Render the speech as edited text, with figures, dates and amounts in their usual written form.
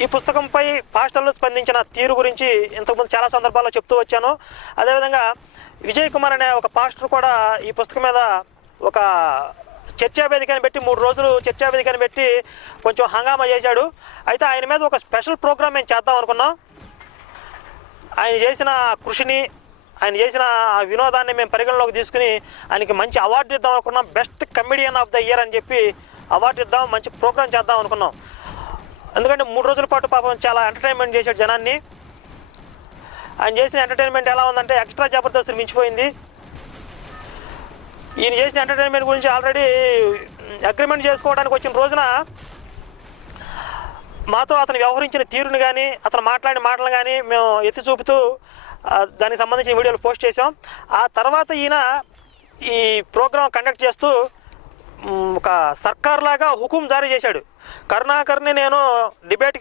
ఈ పుస్తకంపై పాస్టర్లు స్పందించిన తీరు గురించి ఇంతకుముందు చాలా సందర్భాల్లో చెప్తూ వచ్చాను. అదేవిధంగా విజయ్ కుమార్ అనే ఒక పాస్టర్ కూడా ఈ పుస్తకం మీద ఒక చర్చా వేదికని పెట్టి 3 రోజులు చర్చా వేదికని పెట్టి కొంచెం హంగామా చేశాడు. అయితే ఆయన మీద ఒక స్పెషల్ ప్రోగ్రామ్ మేము చేద్దాం అనుకున్నాం. ఆయన చేసిన కృషిని, ఆయన చేసిన వినోదాన్ని మేము పరిగణలోకి తీసుకుని ఆయనకి మంచి అవార్డు ఇద్దాం అనుకున్నాం. Best comedian of the year అని చెప్పి అవార్డు ఇద్దాం, మంచి ప్రోగ్రామ్ చేద్దాం అనుకున్నాం. ఎందుకంటే 3 రోజుల పాటు పాపం చాలా ఎంటర్టైన్మెంట్ చేశాడు జనాన్ని. ఆయన చేసిన ఎంటర్టైన్మెంట్ ఎలా ఉందంటే ఎక్స్ట్రా జబర్దస్త్ మించిపోయింది. ఈయన చేసిన ఎంటర్టైన్మెంట్ గురించి ఆల్రెడీ అగ్రిమెంట్ చేసుకోవడానికి వచ్చిన రోజున మాతో అతను వ్యవహరించిన తీరుని కానీ, అతను మాట్లాడిన మాటలు కానీ మేము ఎత్తి చూపుతూ దానికి సంబంధించిన వీడియోలు పోస్ట్ చేసాం. ఆ తర్వాత ఈయన ఈ ప్రోగ్రాం కండక్ట్ చేస్తూ ఒక సర్కార్ లాగా హుకుం జారీ చేశాడు. కరుణాకర్ని నేను డిబేట్కి